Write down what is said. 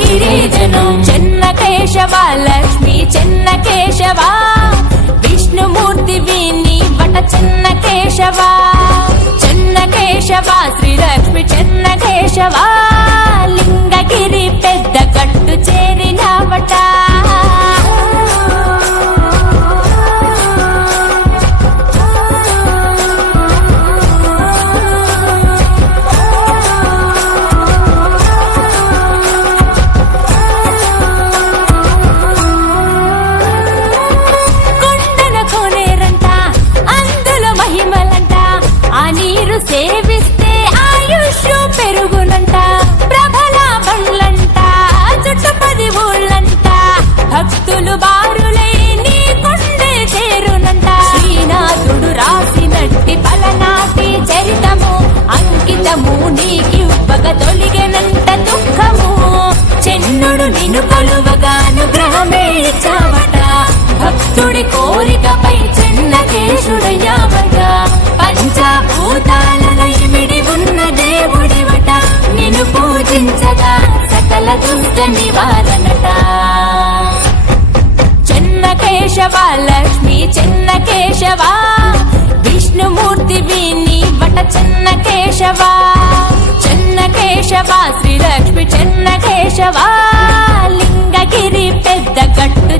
गिरिजनं చెన్నకేశవ లక్ష్మీ చెన్నకేశవ విష్ణుమూర్తి వీని వట చెన్నకేశవ చెన్నకేశవ శ్రీ లక్ష్మీ చెన్నకేశవ లింగగిరి పెద్ద గట్టు చేరినవట సేవిస్తే ఆయుష్ పెరుగునంట ప్రభల బండ్లంట చుట్టుపది ఊళ్ళంట భక్తులు బారులై నీ కొండే చేరునంట శ్రీనాథుడు రాసినట్టి పలనాటి చరితము అంకితము నీకివ్వగ తొలిగెనంట దుఃఖము చెన్నుడు నిన్ను కొలువగా అనుగ్రహమే ఇచ్చావట భక్తుడి కోరికపై చెన్నకేశుడయ్యావగా పంచభూతాలలో ఇమిడి ఉన్న దేవుడివట నిన్ను పూజించగా సకల దుష్ట నివారణట చెన్నకేశవ లక్ష్మీ చెన్నకేశవ విష్ణుమూర్తి వీని వట చెన్నకేశవ చెన్నకేశవ శ్రీ లక్ష్మీ చెన్నకేశవ లింగగిరి పెద్ద గట్టు